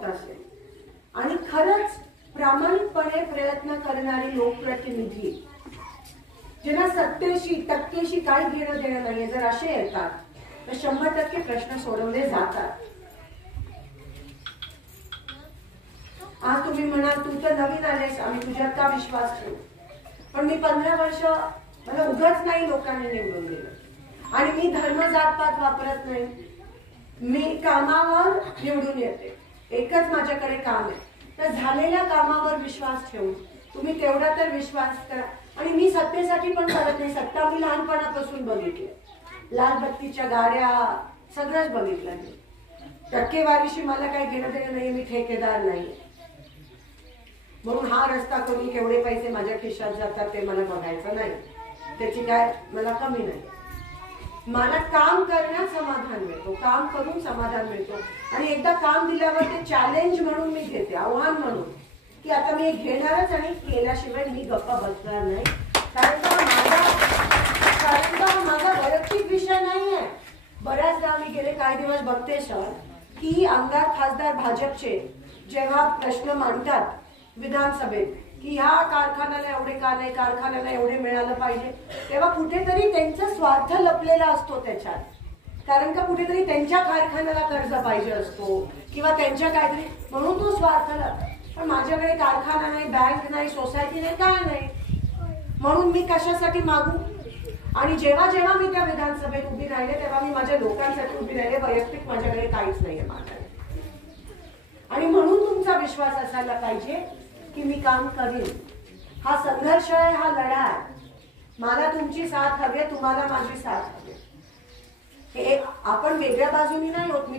होत असेल आणि खरंच प्रामाणिकपणे प्रयत्न करणारी लोकप्रतिनिधी ज्यांना सत्तेशी टक्केशी काही घेणं देणं नाहीये, जर असे येतात तर 100% प्रश्न सोडवले जातात. आज तुम्ही म्हणाल तू तर नवीन आलेस, आम्ही तुझ्यात का विश्वास ठेवू, पण मी 15 वर्ष मला उगाच नाही लोकांनी निवडून दिलं आणि मी धर्म जातपात वापरत नाही. मी कामावर निवडून येते, एकच माझ्याकडे काम आहे. तर झालेल्या कामावर विश्वास ठेवून तुम्ही तेवढा तर विश्वास करा. आणि मी सत्तेसाठी पण करत नाही, सत्ता मी लहानपणापासून बघितली, लाल बत्तीच्या गाड्या सगळंच बघितलं मी. टक्केवारीशी मला काही घेणं देणं नाही, मी ठेकेदार नाही. म्हणून हा रस्ता करून केवढे पैसे माझ्या खिशात जातात ते मला बघायचं नाही, त्याची काय मला कमी नाही. मला काम करण्यात समाधान मिळतो, काम करून समाधान मिळतो. आणि एकदा काम दिल्यावर ते चॅलेंज म्हणून मी घेते, आव्हान म्हणून, की आता मी घेणारच आणि केल्याशिवाय मी गप्पा बसणार नाही. कारण का माझा वैयक्तिक विषय नाहीये. बऱ्याचदा आम्ही गेले काही दिवस बघते सर की आमदार खासदार भाजपचे जेव्हा प्रश्न मांडतात विधानसभेत की ह्या कारखान्याला एवढे का नाही, कारखान्याला एवढे मिळालं पाहिजे, तेव्हा कुठेतरी त्यांचा स्वार्थ लपलेला असतो त्याच्यात. कारण का कुठेतरी त्यांच्या कारखान्याला कर्ज पाहिजे असतो किंवा त्यांच्या काहीतरी, म्हणून तो स्वार्थ लपतो. पण माझ्याकडे कारखाना नाही, बँक नाही, सोसायटी नाही, काय नाही, म्हणून मी कशासाठी मागू. आणि जेव्हा जेव्हा मी त्या विधानसभेत उभी राहिले तेव्हा मी माझ्या लोकांसाठी उभी राहिले, वैयक्तिक माझ्याकडे काहीच नाहीये माझ्याकडे. आणि म्हणून तुमचा विश्वास असायला पाहिजे की मी काम करीन. हा संघर्ष आहे, हा लढा आहे. मला तुमची साथ हवी, तुम्हाला माझी साथ हवी. हे आपण वेगळ्या बाजूनी नाही होत. मी